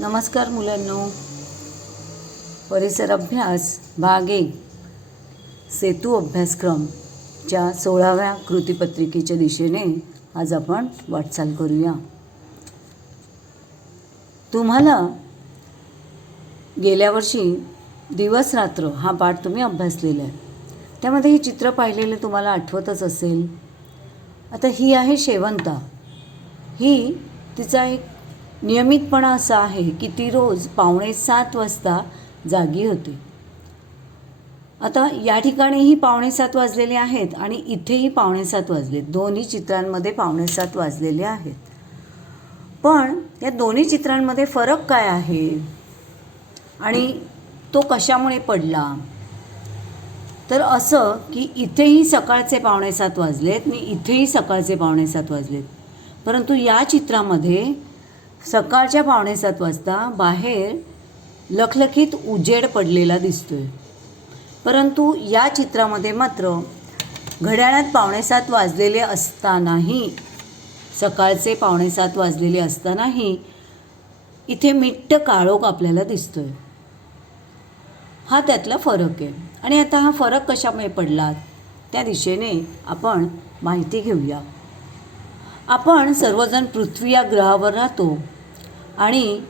नमस्कार मुलांनो, परिसर अभ्यास भाग 1 सेतू अभ्यासक्रमच्या 16व्या कृतीपत्रिकेच्या दिशेने आज आपण वाटचाल करूया. तुम्हाला गेल्या वर्षी दिवस रात्र हा पाठ तुम्ही अभ्यासलेला आहे. त्यामध्ये हे चित्र पाहिलेले तुम्हाला आठवतच असेल. आता ही आहे शेवंता. ही तिचा एक नियमितपणा असा आहे की ती रोज 6:45 वाजता जागी होते. आता या ठिकाणीही 6:45 वाजलेले आहेत आणि इथेही 6:45 वाजलेत. दोन्ही चित्रांमध्ये 6:45 वाजलेले आहेत. पण या दोन्ही चित्रांमध्ये फरक काय आहे आणि तो कशामुळे पडला? तर असं की इथेही सकाळचे 6:45 वाजलेत आणि इथेही सकाळचे 6:45 वाजलेत. परंतु या चित्रामध्ये सकाळच्या 6:45 वाजता बाहेर लखलखीत उजेड पडलेला दिसतोय. परंतु या चित्रामध्ये मात्र घड्याळात 6:45 वाजलेले असतानाही, सकाळचे 6:45 वाजलेले असतानाही इथे मिट्ट काळोख आपल्याला दिसतोय. हा त्यातला फरक आहे. आणि आता हा फरक कशामुळे पडला त्या दिशेने आपण माहिती घेऊया. आपण सर्वजण पृथ्वी या ग्रहावर राहतो आणि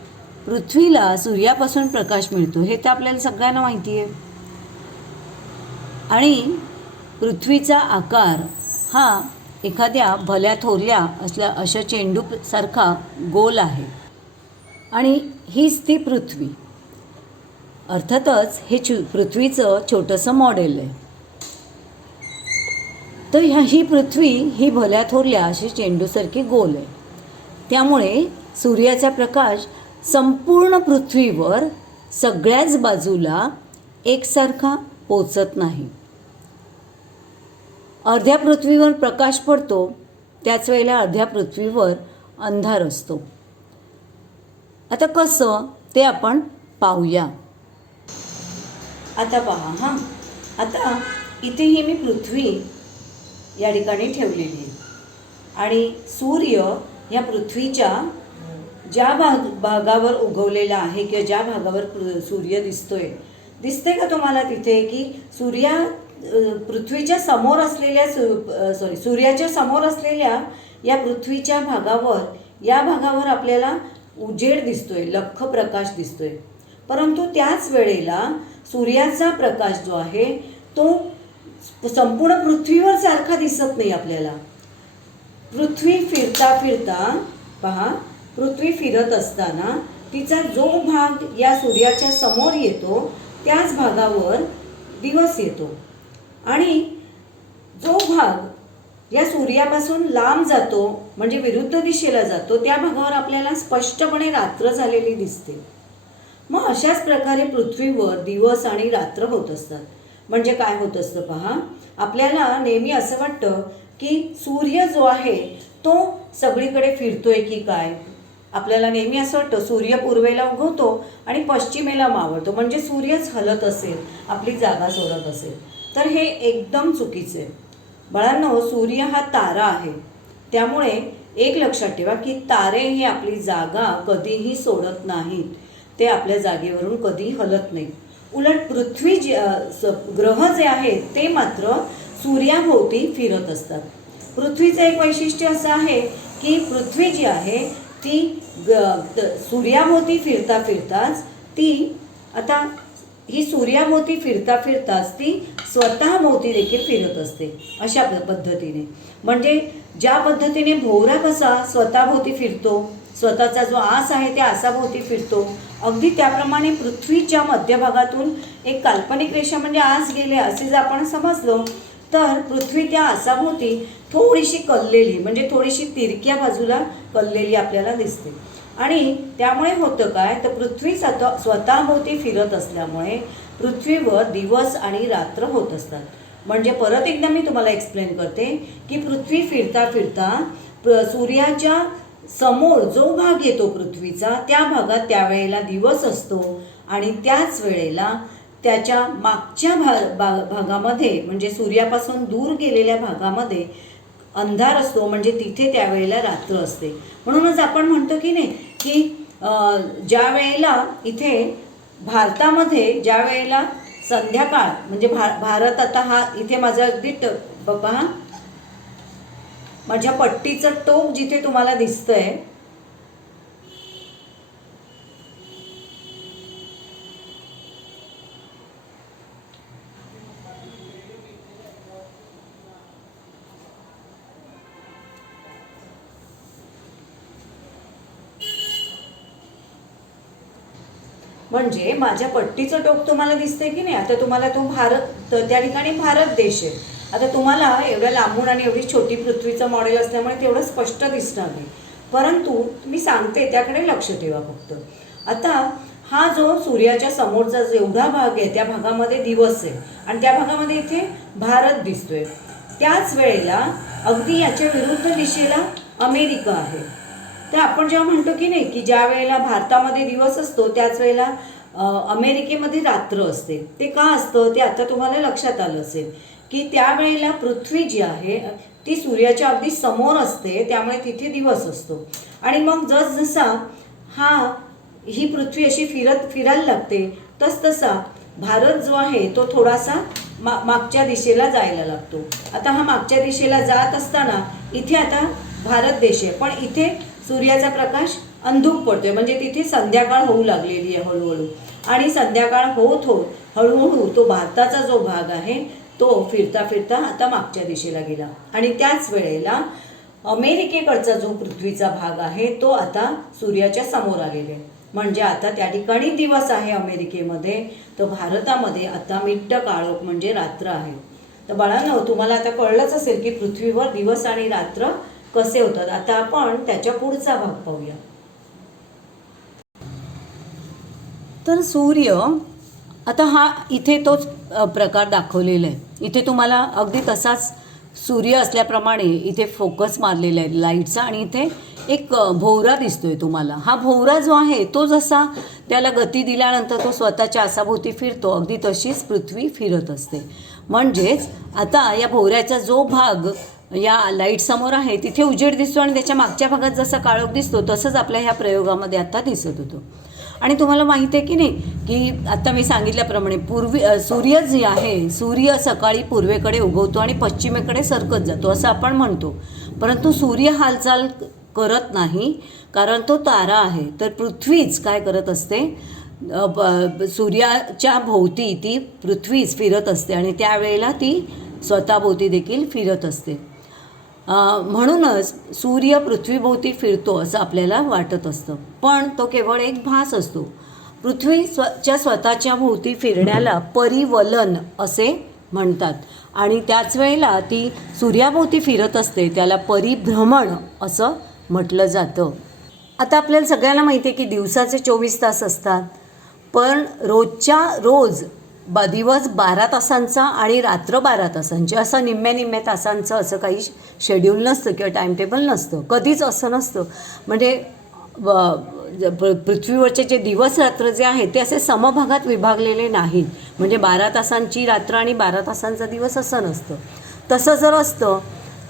पृथ्वीला सूर्यापासून प्रकाश मिळतो हे तर आपल्याला सगळ्यांना माहिती आहे. आणि पृथ्वीचा आकार हा एखाद्या भल्या थोरल्या अशा चेंडूसारखा गोल आहे आणि हीच ती पृथ्वी. अर्थातच हे पृथ्वीचं छोटंसं मॉडेल आहे. तर ही पृथ्वी ही भल्या थोरल्या अशी चेंडूसारखी गोल आहे. त्यामुळे सूर्याचा प्रकाश संपूर्ण पृथ्वीवर सगळ्याच बाजूला एकसारखा पोचत नाही. अर्ध्या पृथ्वीवर प्रकाश पडतो, त्याच वेळेला अर्ध्या पृथ्वीवर अंधार असतो. आता कसं ते आपण पाहूया. आता पहा आता इथेही मी पृथ्वी या ठिकाणी ठेवलेली आहे आणि सूर्य या पृथ्वीच्या ज्या भागावर उगवलेला आहे किंवा ज्या भागावर सूर्य दिसते का तुम्हाला तिथे की पृथ्वीच्या समोर असलेल्या सूर्याच्या समोर असलेल्या या पृथ्वीच्या या भागावर आपल्याला उजेड दिसतोय, लख्ख प्रकाश दिसतोय. परंतु त्याच वेळेला सूर्याचा प्रकाश जो आहे तो संपूर्ण पृथ्वीवर सारखा दिसत नाही आपल्याला. पृथ्वी फिरता पहा, पृथ्वी फिरत असताना तिचा जो भाग या सूर्याच्या समोर येतो त्याच भागावर दिवस येतो आणि जो भाग या सूर्यापासून लांब जातो म्हणजे विरुद्ध दिशेला जातो त्या भागावर आपल्याला स्पष्टपणे रात्र झालेली दिसते. मग अशाच प्रकारे पृथ्वीवर दिवस आणि रात्र होत असतात. म्हणजे काय होत असतं पहा, आपल्याला नेहमी असं वाटतं की सूर्य जो आहे तो सगळीकडे फिरतोय की काय. आपल्याला नेहमी असं वाटतं सूर्य पूर्वेला उगवतो आणि पश्चिमेला मावळतो म्हणजे सूर्यच हलत असेल, आपली जागा सोडत असेल. तर हे एकदम चुकीचं आहे. बाळांनो, सूर्य हा तारा आहे. त्यामुळे एक लक्षात ठेवा की तारे हे आपली जागा कधीही सोडत नाहीत. ते आपल्या जागेवरून कधी हलत नाहीत. उलट पृथ्वी ग्रह जे आहेत ते मात्र सूर्याभोवती फिरत असतात. पृथ्वीचं एक वैशिष्ट्य असं आहे की पृथ्वी जी आहे ती सूर्याभोवती फिरताच ही सूर्याभोवती फिरताच ती स्वतःभोवती देखील फिरत असते. अशा पद्धतीने म्हणजे ज्या पद्धतीने भोवरा कसा स्वतःभोवती फिरतो, स्वतःचा जो आस आहे त्या आसाभोवती फिरतो, अगदी त्याप्रमाणे पृथ्वीच्या मध्यभागातून एक काल्पनिक रेषा म्हणजे आस गेले असे जर आपण समजलो तर पृथ्वी त्या आसाभोवती थोडीशी कललेली म्हणजे थोडीशी तिरक्या बाजूला कललेली आपल्याला दिसते. आणि त्यामुळे होतं काय तर पृथ्वी स्वतःभोवती फिरत असल्यामुळे पृथ्वीवर दिवस आणि रात्र होत असतात. म्हणजे परत एकदा मी तुम्हाला एक्सप्लेन करते की पृथ्वी फिरता सूर्याच्या समोर जो भाग येतो पृथ्वीचा त्या भागात त्यावेळेला दिवस असतो आणि त्याच वेळेला त्याच्या मागच्या भागामध्ये म्हणजे सूर्यापासून दूर गेलेल्या भागामध्ये अंधार असतो म्हणजे तिथे त्यावेळेला रात्र असते. म्हणूनच आपण म्हणतो की नाही की ज्या वेळेला इथे भारतामध्ये ज्या वेळेला संध्याकाळ म्हणजे भारत आता हा इथे माझा अगदी बघा माझ्या पट्टीचं टोक जिथे तुम्हाला दिसतंय म्हणजे माझ्या पट्टीचं टोक तुम्हाला दिसतंय की नाही. आता तुम्हाला तो भारत त्या ठिकाणी भारत देश आहे. आता तुम्हाला एवढ्या लांबून आणि एवढी छोटी पृथ्वीचं मॉडेल असल्यामुळे तेवढं स्पष्ट दिसणार नाही, परंतु मी सांगते त्याकडे लक्ष ठेवा फक्त. आता हा जो सूर्याच्या समोरचा जेवढा भाग आहे त्या भागामध्ये दिवस आहे आणि त्या भागामध्ये इथे भारत दिसतोय. त्याच वेळेला अगदी याच्या विरुद्ध दिशेला अमेरिका आहे. तर आपण जेव्हा म्हणतो की नाही की ज्या वेळेला भारतामध्ये दिवस असतो त्याच वेळेला अमेरिकेमध्ये रात्र असते. ते का असतं ते आता तुम्हाला लक्षात आलं असेल की त्यावेळेला पृथ्वी जी आहे ती सूर्याच्या अगदी समोर असते, त्यामुळे तिथे दिवस असतो. आणि मग जसजसा ही पृथ्वी अशी फिरायला लागते तसतसा भारत जो आहे तो थोडासा मागच्या दिशेला जायला लागतो. आता हा मागच्या दिशेला जात असताना इथे आता भारत देश आहे, पण इथे सूर्याचा प्रकाश अंधूक पडतोय, म्हणजे तिथे संध्याकाळ होऊ लागलेली आहे हळूहळू. आणि संध्याकाळ होत हळूहळू तो भारताचा जो भाग आहे तो फिरता फिरता आता मागच्या दिशेला गेला. आणि त्याच वेळेला अमेरिकेकडचा जो पृथ्वीचा भाग आहे तो आता सूर्याच्या समोर आलेला आहे. म्हणजे आता त्या ठिकाणी दिवस आहे अमेरिकेमध्ये, तर भारतामध्ये आता मिट्ट काळोख म्हणजे रात्र आहे. तर बाळांनो, तुम्हाला आता कळलंच असेल की पृथ्वीवर दिवस आणि रात्र कसे होतात. आता आपण त्याच्या पुढचा भाग पाहूया. तर सूर्य आता हा इथे तोच प्रकार दाखवलेला आहे. इथे तुम्हाला अगदी तसाच सूर्य असल्याप्रमाणे इथे फोकस मारलेला आहे लाईटचा आणि इथे एक भोवरा दिसतोय तुम्हाला. हा भोवरा जो आहे तो जसा त्याला गती दिल्यानंतर तो स्वतःच्या आसाभोवती फिरतो, अगदी तशीच पृथ्वी फिरत असते. म्हणजेच आता या भोवऱ्याचा जो भाग या लाईट समोर आहे तिथे उजेड दिसतो आणि त्याच्या मागच्या भागात जसा काळोख दिसतो तसंच आपल्या ह्या प्रयोगामध्ये आता दिसत होतं. आणि तुम्हाला माहिती आहे की नाही की आता मी सांगितल्याप्रमाणे सूर्य जे आहे सूर्य सकाळी पूर्वेकडे उगवतो आणि पश्चिमेकडे सरकत जातो असं आपण म्हणतो, परंतु सूर्य हालचाल करत नाही कारण तो तारा आहे. तर पृथ्वीच काय करत असते, सूर्याच्या भोवती ती पृथ्वीच फिरत असते आणि त्यावेळेला ती स्वतःभोवती देखील फिरत असते. म्हणूनच सूर्य पृथ्वीभोवती फिरतो असं आपल्याला वाटत असतं, पण तो केवळ एक भास असतो. पृथ्वीच्या स्वतःच्या भोवती फिरण्याला परिवलन असे म्हणतात आणि त्याच वेळेला ती सूर्याभोवती फिरत असते त्याला परिभ्रमण असं म्हटलं जातं. आता आपल्याला सगळ्यांना माहिती आहे की दिवसाचे 24 तास असतात, पण रोज दिवस 12 तासांचा आणि रात्र 12 तासांची असं निम्म्या तासांचं असं काही शेड्यूल नसतं किंवा टाईमटेबल नसतं, कधीच असं नसतं. म्हणजे पृथ्वीवरचे जे दिवस रात्र जे आहेत ते असे समभागात विभागलेले नाहीत. म्हणजे 12 तासांची रात्र आणि 12 तासांचा दिवस असं नसतं. तसं जर असतं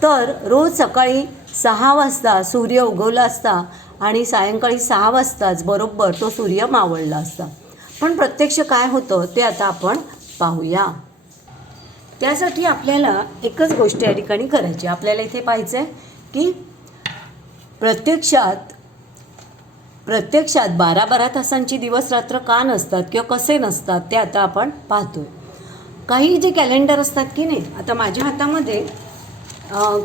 तर रोज सकाळी 6 वाजता सूर्य उगवला असता आणि सायंकाळी 6 वाजताच बरोबर तो सूर्य मावळला असता. पण प्रत्यक्ष काय होतं ते आता आपण पाहूया. त्यासाठी आपल्याला एकच गोष्ट या ठिकाणी करायची. आपल्याला इथे पाहायचं आहे की प्रत्यक्षात 12 तासांची दिवस रात्र का नसतात किंवा कसे नसतात ते आता आपण पाहतोय. काही जे कॅलेंडर असतात की नाही, आता माझ्या हातामध्ये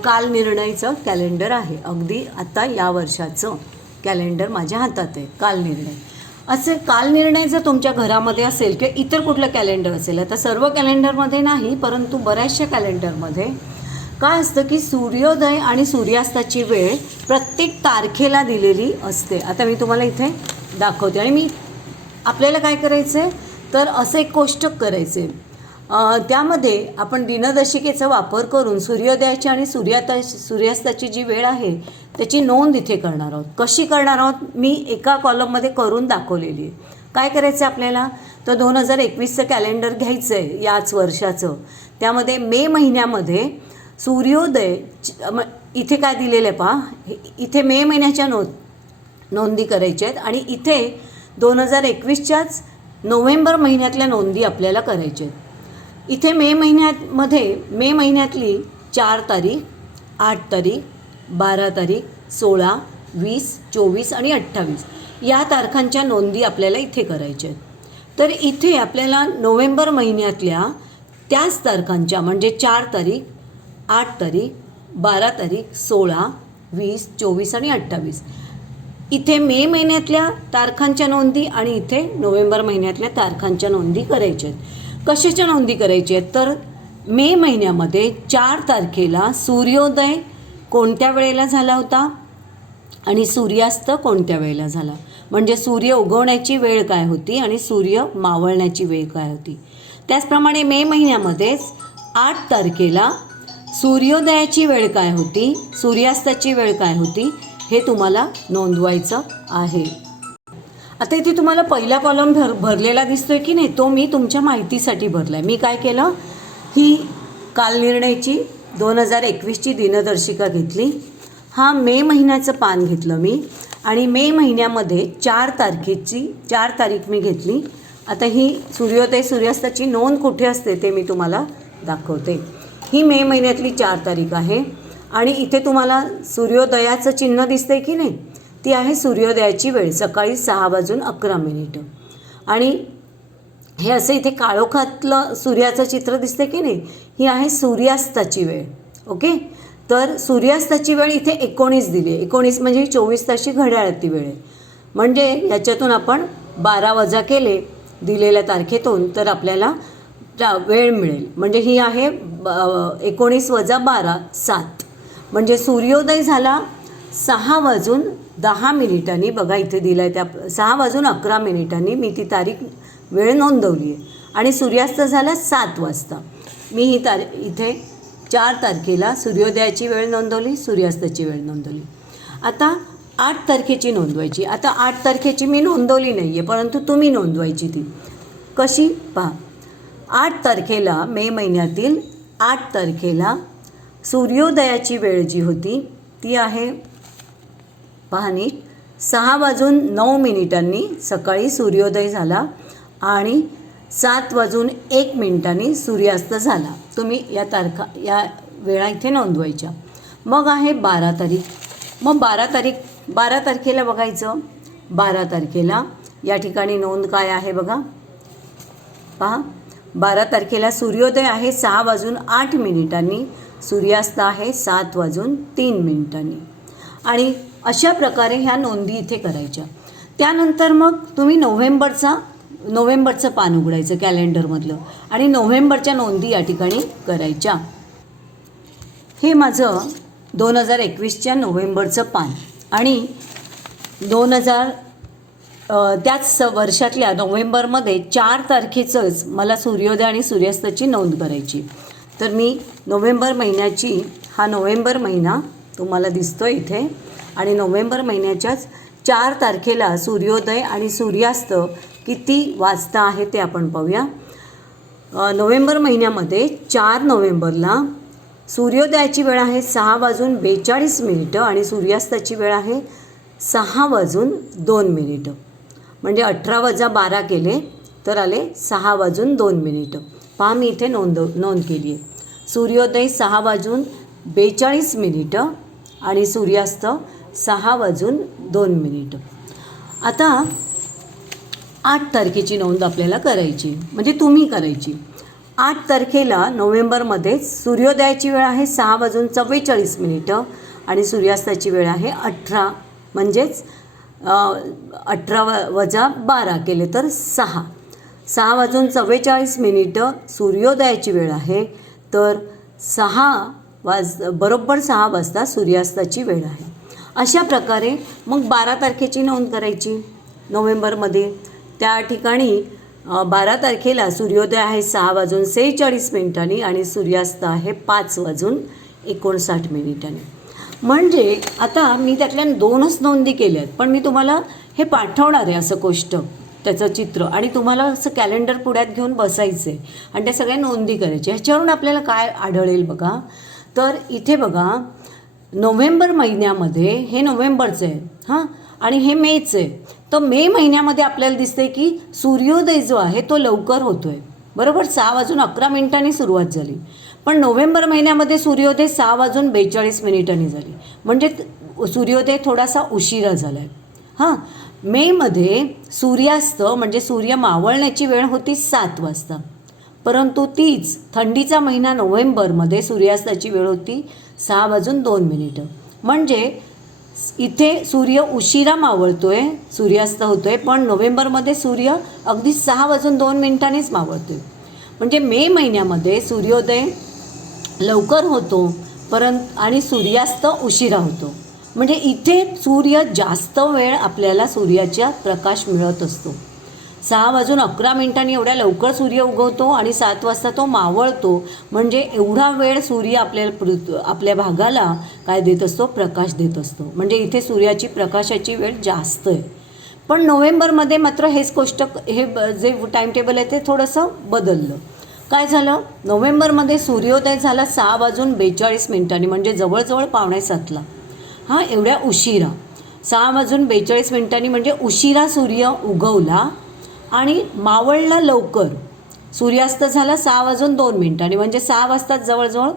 काल निर्णयचं कॅलेंडर आहे. अगदी आता या वर्षाचं कॅलेंडर माझ्या हातात आहे, काल निर्णय. असे काल निर्णय जर तुमच्या घरामध्ये असेल किंवा इतर कुठलं कॅलेंडर असेल, आता सर्व कॅलेंडरमध्ये नाही परंतु बऱ्याचशा कॅलेंडरमध्ये काय असतं की सूर्योदय आणि सूर्यास्ताची वेळ प्रत्येक तारखेला दिलेली असते. आता मी तुम्हाला इथे दाखवते आणि आपल्याला काय करायचं आहे तर असं एक कोष्टक करायचं आहे. त्यामध्ये आपण दिनदशिकेचा वापर करून सूर्योदयाची आणि सूर्यास्ताची जी वेळ आहे त्याची नोंद इथे करणार आहोत. कशी करणार आहोत मी एका कॉलममध्ये करून दाखवलेली आहे. काय करायचं आपल्याला तर 2021चं कॅलेंडर घ्यायचं आहे याच वर्षाचं. त्यामध्ये मे महिन्यामध्ये सूर्योदय इथे काय दिलेलं आहे पहा, इथे मे महिन्याच्या नोंदी करायच्या आहेत आणि इथे 2021च्याच नोव्हेंबर महिन्यातल्या नोंदी आपल्याला करायच्या आहेत. इथे मे महिन्यातली 4 तारीख, 8 तारीख, 12 तारीख, 16, 20, 24 आणि 28 या तारखांच्या नोंदी आपल्याला इथे करायच्या आहेत. तर इथे आपल्याला नोव्हेंबर महिन्यातल्या त्याच तारखांच्या म्हणजे 4 तारीख, 8 तारीख, 12 तारीख, 16, 20, 24 आणि 28 इथे मे महिन्यातल्या तारखांच्या नोंदी आणि इथे नोव्हेंबर महिन्यातल्या तारखांच्या नोंदी करायच्या आहेत. कशाच्या नोंदी करायच्या आहेत तर मे महिन्यामध्ये 4 तारखेला सूर्योदय कोणत्या वेळेला झाला होता आणि सूर्यास्त कोणत्या वेळेला झाला, म्हणजे सूर्य उगवण्याची वेळ काय होती आणि सूर्य मावळण्याची वेळ काय होती. त्याचप्रमाणे मे महिन्यामध्येच 8 तारखेला सूर्योदयाची वेळ काय होती, सूर्यास्ताची वेळ काय होती हे तुम्हाला नोंदवायचं आहे. आता इथे तुम्हाला पहिला कॉलम भरलेला दिसतोय की नाही, तो मी तुमच्या माहितीसाठी भरला आहे. मी काय केलं, ही कालनिर्णयची 2021ची दिनदर्शिका घेतली. हा मे महिन्याचं पान घेतलं मी आणि मे महिन्यामध्ये 4 तारीख मी घेतली. आता ही सूर्योदय सूर्यास्ताची नोंद कुठे असते ते मी तुम्हाला दाखवते. ही मे महिन्यातली 4 तारीख आहे आणि इथे तुम्हाला सूर्योदयाचं चिन्ह दिसतंय की नाही, ती आहे सूर्योदयाची वेळ सकाळी 6:11 आणि हे असं इथे काळोखातलं सूर्याचं चित्र दिसतं की नाही, ही आहे सूर्यास्ताची वेळ. ओके, तर सूर्यास्ताची वेळ इथे 19 दिली आहे. 19 म्हणजे 24 ताशी घड्याळातली वेळ आहे. म्हणजे याच्यातून आपण 12 वजा केले दिलेल्या तारखेतून तर आपल्याला वेळ मिळेल. म्हणजे ही आहे 19 वजा 12 7. म्हणजे सूर्योदय झाला 6:10 बघा इथे दिलं आहे त्या 6:11 मी ती तारीख वेळ नोंदवली आहे आणि सूर्यास्त झाला 7 वाजता. मी ही इथे 4 तारखेला सूर्योदयाची वेळ नोंदवली, सूर्यास्ताची वेळ नोंदवली. आता 8 तारखेची नोंदवायची. आता 8 तारखेची मी नोंदवली नाही आहे, परंतु तुम्ही नोंदवायची ती कशी पहा. 8 तारखेला मे महिन्यातील 8 तारखेला सूर्योदयाची वेळ जी होती ती आहे पहा नीट, 6:09 सकाळी सूर्योदय झाला आणि 7:01 सूर्यास्त झाला. तुम्ही या वेळा इथे नोंदवायच्या. मग आहे 12 तारीख. मग 12 तारखेला बघायचं. 12 तारखेला या ठिकाणी नोंद काय आहे बघा पहा. 12 तारखेला सूर्योदय आहे 6:08 सूर्यास्त आहे 7:03 आणि अशा प्रकारे ह्या नोंदी इथे करायच्या. त्यानंतर मग तुम्ही नोव्हेंबरचं पान उघडायचं कॅलेंडरमधलं आणि नोव्हेंबरच्या नोंदी या ठिकाणी करायच्या. हे माझं 2021च्या नोव्हेंबरचं पान आणि त्याच वर्षातल्या नोव्हेंबरमध्ये 4 तारखेचंच मला सूर्योदय आणि सूर्यास्ताची नोंद करायची. तर मी नोव्हेंबर महिन्याची हा नोव्हेंबर महिना तुम्हाला दिसतो इथे आणि नोव्हेंबर महिन्याच्याच 4 तारखेला सूर्योदय आणि सूर्यास्त किती वाजता आहे ते आपण पाहूया. नोव्हेंबर महिन्यामध्ये 4 नोव्हेंबरला सूर्योदयाची वेळ आहे 6:42 आणि सूर्यास्ताची वेळ आहे 6:02. म्हणजे 18 वजा 12 केले तर आले 6:02. पहा मी इथे नोंद केली आहे. सूर्योदय 6:42 आणि सूर्यास्त 6:02. आता 8 तारखेची नोंद आपल्याला करायची, म्हणजे तुम्ही करायची. 8 तारखेला नोव्हेंबरमध्येच सूर्योदयाची वेळ आहे 6:44 आणि सूर्यास्ताची वेळ आहे 18 म्हणजेच 18 वजा 12 केले तर 6:44 सूर्योदयाची वेळ आहे तर बरोबर 6 वाजता सूर्यास्ताची वेळ आहे. अशा प्रकारे मग 12 तारखेची नोंद करायची नोव्हेंबरमध्ये. त्या ठिकाणी 12 तारखेला सूर्योदय आहे 6:46 आणि सूर्यास्त आहे 5:59. म्हणजे आता मी त्यातल्या 2च नोंदी केल्या आहेत, पण मी तुम्हाला हे पाठवणार आहे असं गोष्ट त्याचं चित्र आणि तुम्हाला असं कॅलेंडर पुढ्यात घेऊन बसायचं आहे आणि त्या सगळ्या नोंदी करायच्या. ह्याच्यावरून आपल्याला काय आढळेल बघा. तर इथे बघा नोव्हेंबर महिन्यामध्ये हे नोव्हेंबरचं आहे हां आणि हे मेच आहे. तर मे महिन्यामध्ये आपल्याला दिसतंय की सूर्योदय जो आहे तो लवकर होतोय. बरोबर 6:11 सुरुवात झाली. पण नोव्हेंबर महिन्यामध्ये सूर्योदय 6:42 झाली. म्हणजे सूर्योदय थोडासा उशिरा झाला आहे. हां, मेमध्ये सूर्यास्त म्हणजे सूर्य मावळण्याची वेळ होती 7 वाजता. परंतु तीच थंडीचा महिना नोव्हेंबरमध्ये सूर्यास्ताची वेळ होती 6:02. म्हणजे इथे सूर्य उशिरा मावळतोय, सूर्यास्त होतोय, पण नोव्हेंबरमध्ये सूर्य अगदी 6:02 मावळतोय. म्हणजे मे महिन्यामध्ये सूर्योदय लवकर होतो आणि सूर्यास्त उशिरा होतो. म्हणजे इथे सूर्य जास्त वेळ आपल्याला सूर्याचा प्रकाश मिळत असतो. 6:11 एवढ्या लवकर सूर्य उगवतो आणि 7 वाजता तो मावळतो. म्हणजे एवढा वेळ सूर्य आपल्या भागाला काय देत असतो, प्रकाश देत असतो. म्हणजे इथे सूर्याची प्रकाशाची वेळ जास्त आहे. पण नोव्हेंबरमध्ये मात्र हे जे टाईमटेबल आहे ते थोडंसं बदललं. काय झालं, नोव्हेंबरमध्ये सूर्योदय झाला 6:42 म्हणजे जवळजवळ 6:45. हां, एवढ्या उशिरा 6:42 म्हणजे उशिरा सूर्य उगवला आणि मावळला लवकर. सूर्यास्त झाला 6:02 म्हणजे 6 वाजता जवळजवळ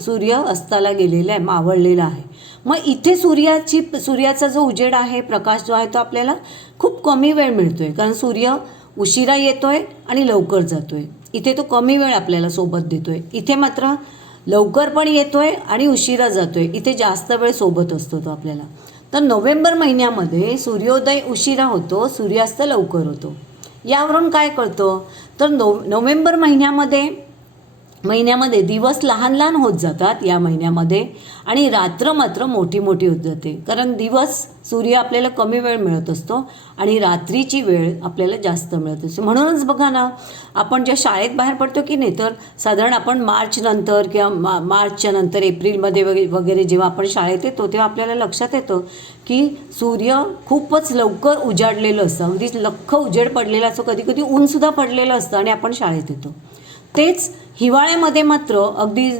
सूर्य अस्ताला गेलेला आहे, मावळलेला आहे. मग इथे सूर्याचा जो उजेड आहे, प्रकाश जो आहे तो आपल्याला खूप कमी वेळ मिळतो आहे. कारण सूर्य उशिरा येतो आहे आणि लवकर जातो आहे. इथे तो कमी वेळ आपल्याला सोबत देतो आहे. इथे मात्र लवकर पण येतो आहे आणि उशिरा जातो आहे. इथे जास्त वेळ सोबत असतो तो आपल्याला. तर नोव्हेंबर महिन्यामध्ये सूर्योदय उशिरा होतो, सूर्यास्त लवकर होतो. यावरून काय कळतं, तर नोव्हेंबर महिन्यामध्ये दिवस लहान लहान होत जातात या महिन्यामध्ये आणि रात्र मात्र मोठी मोठी होत जाते. कारण सूर्य आपल्याला कमी वेळ मिळत असतो आणि रात्रीची वेळ आपल्याला जास्त मिळत असते. म्हणूनच बघा ना, आपण ज्या शाळेत बाहेर पडतो की नाही, तर साधारण आपण मार्च नंतर किंवा मार्चच्या नंतर एप्रिलमध्ये वगैरे जेव्हा आपण शाळेत येतो तेव्हा आपल्याला लक्षात येतं की सूर्य खूपच लवकर उजाडलेलं असतं. अगदी लख्ख उजेड पडलेला असतो, कधी कधी ऊनसुद्धा पडलेलं असतं आणि आपण शाळेत येतो. तेच हिवाळ्यामध्ये मात्र अगदी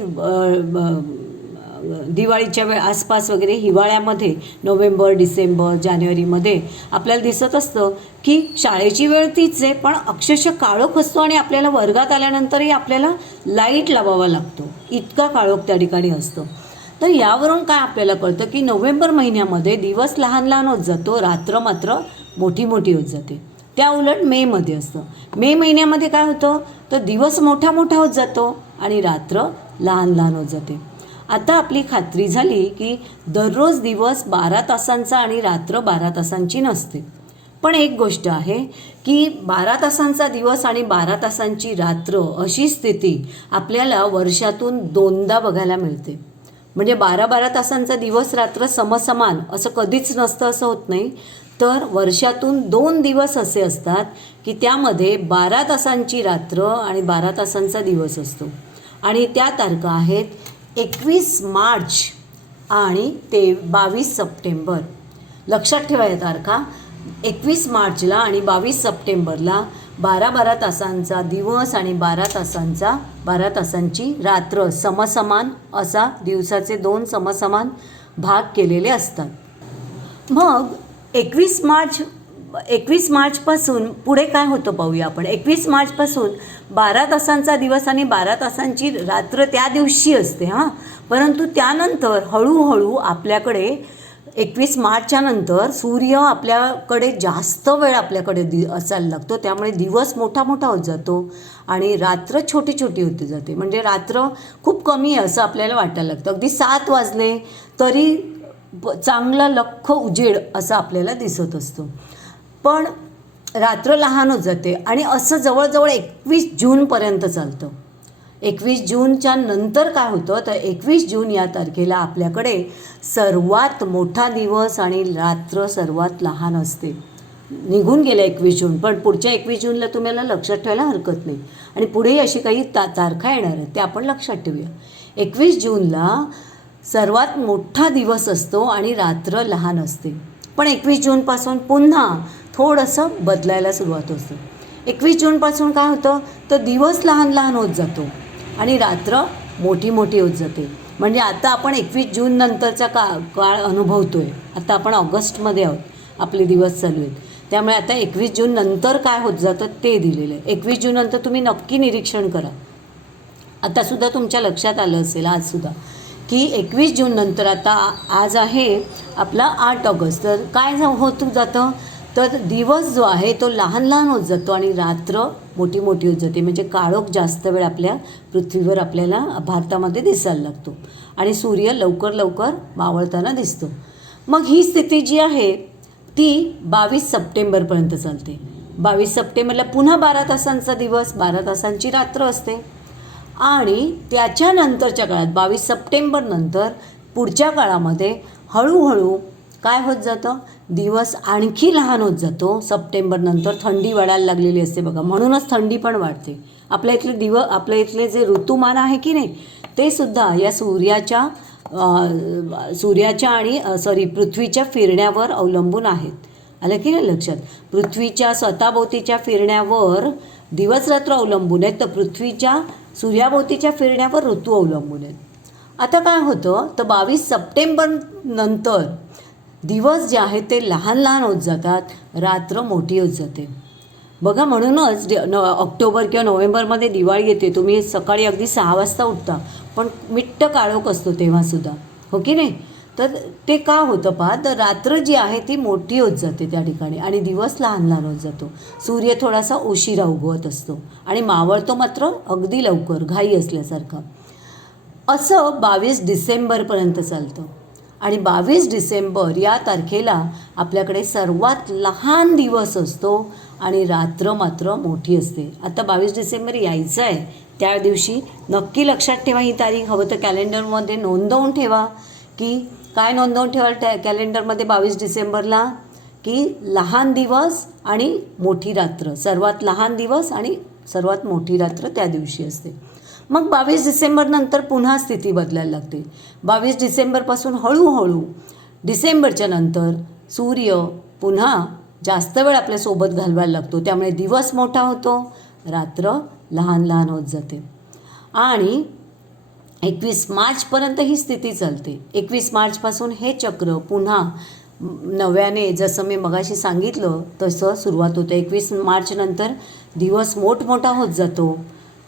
दिवाळीच्या आसपास वगैरे हिवाळ्यामध्ये नोव्हेंबर, डिसेंबर, जानेवारीमध्ये आपल्याला दिसत असतं की शाळेची वेळ तीच आहे, पण अक्षरशः काळोख असतो आणि आपल्याला वर्गात आल्यानंतरही आपल्याला लाईट लावावा लागतो, इतका काळोख त्या ठिकाणी असतो. तर यावरून काय आपल्याला कळतं की नोव्हेंबर महिन्यामध्ये दिवस लहान लहान होत जातो, रात्र मात्र मोठी मोठी होत जाते. त्या उलट मेमध्ये असतं. मे महिन्यामध्ये काय होतं, तर दिवस मोठा मोठा होत जातो आणि रात्र लहान लहान होत जाते. आता आपली खात्री झाली की दररोज दिवस 12 तासांचा आणि रात्र 12 तासांची नसते. पण एक गोष्ट आहे की 12 तासांचा दिवस आणि 12 तासांची रात्र अशी स्थिती आपल्याला वर्षातून 2दा बघायला मिळते. म्हणजे 12 तासांचा दिवस रात्र समसमान असं कधीच नसतं, असं होत नाही. तर वर्षातून 2 दिवस असे असतात की त्यामध्ये 12 तासांची रात्र आणि 12 तासांचा दिवस असतो. आणि त्या तारखा आहेत 21 मार्च आणि 22 सप्टेंबर. लक्षात ठेवा या तारखा. 21 मार्चला आणि 22 सप्टेंबरला 12 तासांचा दिवस आणि 12 तासांची रात्र समसमान असा दिवसाचे 2 समसमान भाग केलेले असतात. मग 21 मार्चपासून पुढे काय होतं पाहूया आपण. 21 मार्चपासून 12 तासांचा दिवस आणि 12 तासांची रात्र त्या दिवशी असते. परंतु त्यानंतर हळूहळू आपल्याकडे 21 मार्चच्या नंतर सूर्य आपल्याकडे जास्त वेळ आपल्याकडे असायला लागतो. त्यामुळे दिवस मोठा मोठा होत जातो आणि रात्र छोटी छोटी होती जाते. म्हणजे रात्र खूप कमी आहे असं आपल्याला वाटायला लागतं. अगदी 7 वाजले तरी चांगला लख्ख उजेड असं आपल्याला दिसत असतो. पण रात्र लहान होत जाते आणि असं जवळजवळ 21 जूनपर्यंत चालतं. 21 जूनच्या नंतर काय होतं, तर 21 जून या तारखेला आपल्याकडे सर्वात मोठा दिवस आणि रात्र सर्वात लहान असते. निघून गेल्या 21 जून, पण पुढच्या 21 जूनला तुम्हाला लक्षात ठेवायला हरकत नाही. आणि पुढेही अशी काही तारखा येणार आहेत त्या आपण लक्षात ठेवूया. 21 जूनला सर्वात मोठा दिवस असतो आणि रात्र लहान असते. पण 21 जूनपासून पुन्हा थोडंसं बदलायला सुरुवात होते. 21 जूनपासून काय होतं, तर दिवस लहान लहान होत जातो आणि रात्र मोठी मोठी होत जाते. म्हणजे आता आपण 21 जून नंतरचा काळ अनुभवतो आहे. आता आपण ऑगस्टमध्ये आहोत. आपले दिवस चालू आहेत. त्यामुळे आता 21 जून नंतर काय होत जातं ते दिलेलं आहे. 21 जून नंतर तुम्ही नक्की निरीक्षण करा. आतासुद्धा तुमच्या लक्षात आलं असेल आजसुद्धा की 21 जून नंतर आता आज आहे आपला 8 ऑगस्ट. तर काय होत जातं तर दिवस जो आहे तो लहान लहान होत जातो आणि रात्र मोठी मोठी होत जाते. म्हणजे काळोख जास्त वेळ आपल्या पृथ्वीवर आपल्याला भारतामध्ये दिसायला लागतो आणि सूर्य लवकर लवकर मावळताना दिसतो. मग ही स्थिती जी आहे ती 22 सप्टेंबरपर्यंत चालते. 22 सप्टेंबरला पुन्हा 12 तासांचा दिवस, 12 तासांची रात्र असते. आणि त्याच्यानंतरच्या काळात 22 सप्टेंबर नंतर पुढच्या काळामध्ये हळूहळू काय होत जातं, दिवस आणखी लहान होत जातो. सप्टेंबर नंतर थंडी वाढायला लागलेली असते बघा, म्हणूनच थंडी पण वाढते. आपल्या इथले जे ऋतुमान आहे की नाही ते सुद्धा या सूर्याच्या आणि पृथ्वीच्या फिरण्यावर अवलंबून आहेत. आलं की नाही लक्षात. पृथ्वीच्या स्वतःभोवतीच्या फिरण्यावर दिवस रात्र अवलंबून आहेत, तर सूर्याभोवतीच्या फिरण्यावर ऋतू अवलंबून आहेत. आता काय होतं तर 22 सप्टेंबर नंतर दिवस जे आहेत ते लहान लहान होत जातात, रात्र मोठी होत जाते बघा. म्हणूनच ऑक्टोबर किंवा नोव्हेंबरमध्ये दिवाळी येते, तुम्ही सकाळी अगदी 6 वाजता उठता पण मिट्ट काळोख असतो तेव्हासुद्धा, हो की नाही. तर ते का होतं पहा, तर रात्र जी आहे ती मोठी होत जाते त्या ठिकाणी आणि दिवस लहान लहान होत जातो. सूर्य थोडासा उशिरा उगवत असतो आणि मावळतो मात्र अगदी लवकर, घाई असल्यासारखं. असं 22 डिसेंबरपर्यंत चालतं आणि 22 डिसेंबर या तारखेला आपल्याकडे सर्वात लहान दिवस असतो आणि रात्र मात्र मोठी असते. आता 22 डिसेंबर यायचं आहे, त्या दिवशी नक्की लक्षात ठेवा ही तारीख. हवं तर कॅलेंडरमध्ये नोंदवून ठेवा. की काय नोंदवून ठेवाल कॅलेंडरमध्ये 22 डिसेंबरला, की लहान दिवस आणि मोठी रात्र, सर्वात लहान दिवस आणि सर्वात मोठी रात्र त्या दिवशी असते. मग 22 डिसेंबर नंतर पुन्हा स्थिती बदलायला लागते. 22 डिसेंबरपासून हळूहळू डिसेंबरच्या नंतर सूर्य पुन्हा जास्त वेळ आपल्यासोबत घालवायला लागतो. त्यामुळे दिवस मोठा होतो, रात्र लहान लहान होत जाते आणि 21 मार्चपर्यंत ही स्थिती चालते. 21 मार्चपासून हे चक्र पुन्हा नव्याने, जसं मी मगाशी सांगितलं तसं सुरुवात होते. 21 मार्च नंतर दिवस मोठमोठा होत जातो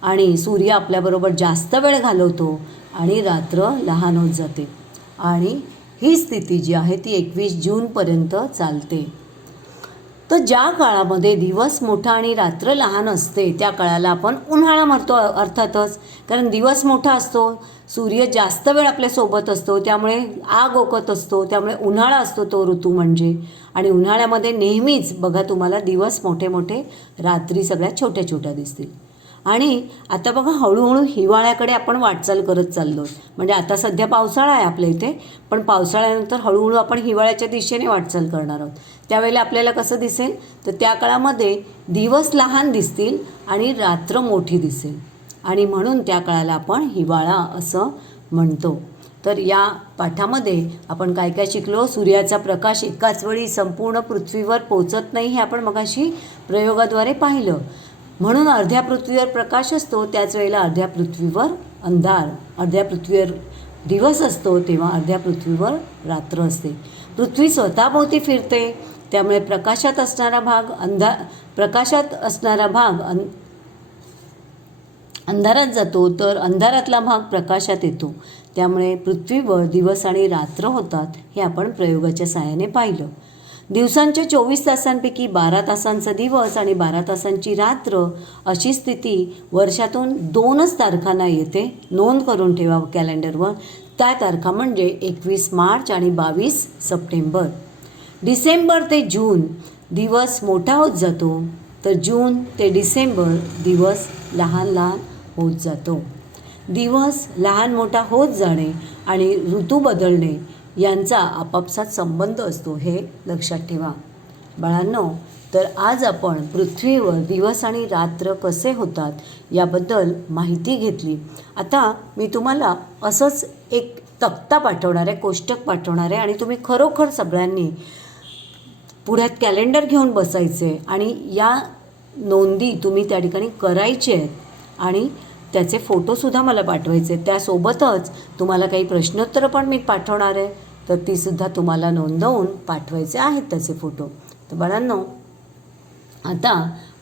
आणि सूर्य आपल्याबरोबर जास्त वेळ घालवतो आणि रात्र लहान होत जाते आणि ही स्थिती जी आहे ती 21 जूनपर्यंत चालते. तर ज्या काळामध्ये दिवस मोठा आणि रात्र लहान असते त्या काळाला आपण उन्हाळा म्हणतो अर्थातच, कारण दिवस मोठा असतो, सूर्य जास्त वेळ आपल्यासोबत असतो, त्यामुळे आग ओकत असतो, त्यामुळे उन्हाळा असतो तो ऋतू म्हणजे. आणि उन्हाळ्यामध्ये नेहमीच बघा तुम्हाला दिवस मोठे मोठे, रात्री सगळ्या छोट्या छोट्या दिसतील. आणि आता बघा हळूहळू हिवाळ्याकडे आपण वाटचाल करत चाललो. म्हणजे आता सध्या पावसाळा आहे आपल्या इथे, पण पावसाळ्यानंतर हळूहळू आपण हिवाळ्याच्या दिशेने वाटचाल करणार आहोत. त्यावेळेला आपल्याला कसं दिसेल तर त्या काळामध्ये दिवस लहान दिसतील आणि रात्र मोठी दिसेल आणि म्हणून त्या काळाला आपण हिवाळा असं म्हणतो. तर या पाठामध्ये आपण काय काय शिकलो, सूर्याचा प्रकाश एकाच वेळी संपूर्ण पृथ्वीवर पोचत नाही हे आपण मगाशी प्रयोगाद्वारे पाहिलं. म्हणून अर्ध्या पृथ्वीवर प्रकाश असतो, त्याच वेळेला अर्ध्या पृथ्वीवर अंधार, अर्ध्या पृथ्वीवर दिवस असतो तेव्हा अर्ध्या पृथ्वीवर रात्र असते. पृथ्वी स्वतःभोवती फिरते, त्यामुळे प्रकाशात असणारा भाग अंधारात जातो, तर अंधारातला भाग प्रकाशात येतो. त्यामुळे पृथ्वीवर दिवस आणि रात्र होतात हे आपण प्रयोगाच्या सहाय्याने पाहिलं. दिवसांच्या 24 तासांपैकी 12 तासांचा दिवस आणि 12 तासांची रात्र अशी स्थिती वर्षातून 2च तारखांना येते. नोंद करून ठेवा कॅलेंडरवर. त्या तारखा म्हणजे 21 मार्च आणि 22 सप्टेंबर. डिसेंबर ते जून दिवस मोठा होत जातो, तर जून ते डिसेंबर दिवस लहान लहान होत जातो. दिवस लहान मोठा होत जाणे आणि ऋतू बदलणे यांचा आपापसात संबंध असतो, हे लक्षात ठेवा बाळांनो. तर आज आपण पृथ्वीवर दिवस आणि रात्र कसे होतात याबद्दल माहिती घेतली. आता मी तुम्हाला असंच एक तक्ता पाठवणार आहे, कोष्टक पाठवणार आहे आणि तुम्ही खरोखर सगळ्यांनी पुढ्यात कॅलेंडर घेऊन बसायचे आणि या नोंदी तुम्ही त्या ठिकाणी करायचे आहेत आणि त्याचे फोटोसुद्धा मला पाठवायचे. त्यासोबतच तुम्हाला काही प्रश्नोत्तरं पण मी पाठवणार आहे. तर तीसुद्धा तुम्हाला नोंदवून पाठवायचे आहेत त्याचे फोटो. तर बाळांनो, आता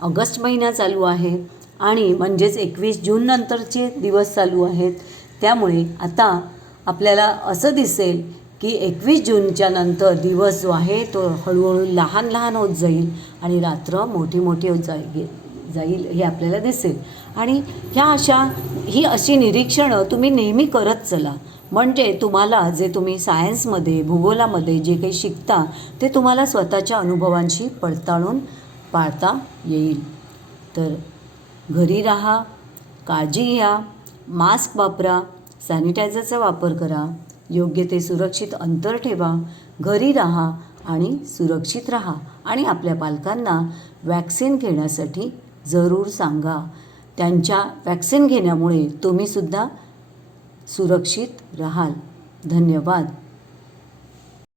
ऑगस्ट महिना चालू आहे आणि म्हणजेच 21 जून नंतरचे दिवस चालू आहेत. त्यामुळे आता आपल्याला असं दिसेल की 21 जूनच्या नंतर दिवस जो आहे तो हळूहळू लहान लहान होत जाईल आणि रात्र मोठी मोठी होत जाईल हे आपल्याला दिसेल. आणि ही अशी निरीक्षणं तुम्ही नेहमी करत चला, म्हणजे तुम्हाला जे तुम्ही सायन्समध्ये भूगोलामध्ये जे काही शिकता ते तुम्हाला स्वतःच्या अनुभवांशी पडताळून पाळता येईल. तर घरी राहा, काळजी घ्या, मास्क वापरा, सॅनिटायझरचा वापर करा, योग्य ते सुरक्षित अंतर ठेवा, घरी राहा आणि सुरक्षित राहा. आणि आपल्या पालकांना वॅक्सिन घेण्यासाठी जरूर सांगा. त्यांच्या वॅक्सिन घेण्यामुळे तुम्हीसुद्धा सुरक्षित राहाल. धन्यवाद.